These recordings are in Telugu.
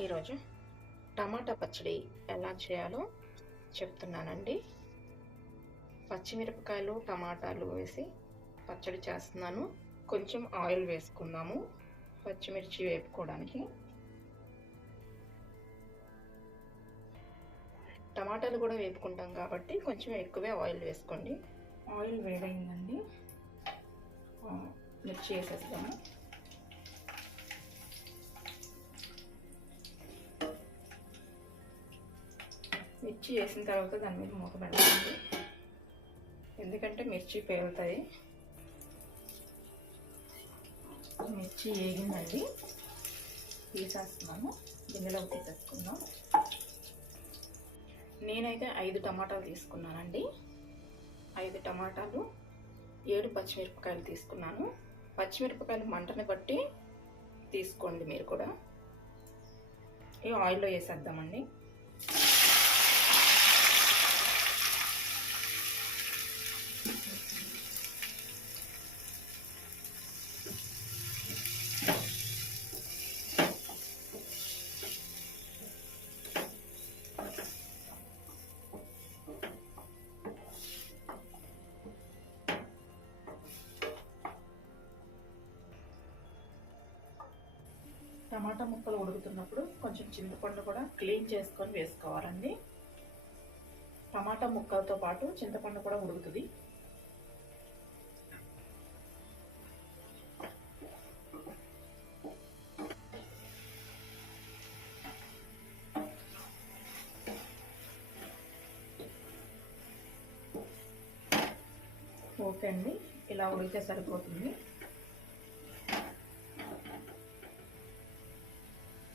ఈరోజు టమాటా పచ్చడి ఎలా చేయాలో చెప్తున్నానండి. పచ్చిమిరపకాయలు, టమాటాలు వేసి పచ్చడి చేస్తున్నాను. కొంచెం ఆయిల్ వేసుకుందాము పచ్చిమిర్చి వేపుకోవడానికి. టమాటాలు కూడా వేపుకుంటాం కాబట్టి కొంచెం ఎక్కువే ఆయిల్ వేసుకోండి. ఆయిల్ వేడైందండి, మిర్చి వేసేస్తాము. మిర్చి వేసిన తర్వాత దాని మీద మూత పెట్టండి, ఎందుకంటే మిర్చి పేలుతాయి. మిర్చి వేగిందండి, తీసేస్తున్నాను. గిన్నెలో తీసేసుకుందాం. నేనైతే 5 టమాటాలు తీసుకున్నానండి. 5 టమాటాలు, 7 పచ్చిమిరపకాయలు తీసుకున్నాను. పచ్చిమిరపకాయలు మంటని బట్టి తీసుకోండి మీరు కూడా. ఈ ఆయిల్లో వేసేద్దామండి. టమాటా ముక్కలు ఉడుకుతున్నప్పుడు కొంచెం చింతపండు కూడా క్లీన్ చేసుకొని వేసుకోవాలండి. టమాటా ముక్కలతో పాటు చింతపండు కూడా ఉడుకుతుంది. ఓకే అండి, ఇలా ఉడికితే సరిపోతుంది.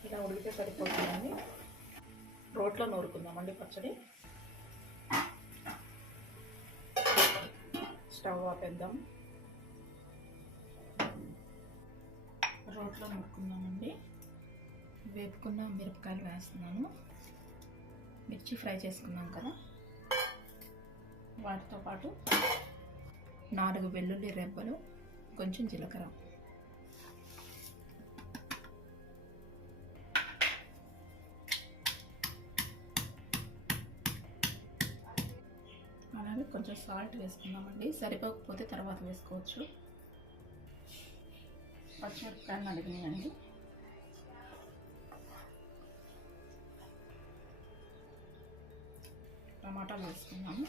ఇలా ఉడికితే సరిపోతుందండి. రోట్లో నూరుకుందామండి పచ్చడి. స్టవ్ ఆపేద్దాం. రోట్లో నూరుకుందామండి. వేపుకున్న మిరపకాయలు వేస్తున్నాను. మిర్చి ఫ్రై చేసుకున్నాం కదా, వాటితో పాటు 4 వెల్లుల్లి రెబ్బలు, కొంచెం జీలకర్ర, అలాగే కొంచెం సాల్ట్ వేసుకుందామండి. సరిపోకపోతే తర్వాత వేసుకోవచ్చు. పచ్చిమిరపకాయలు అడిగినాయండి. టమాటాలు వేసుకున్నాము.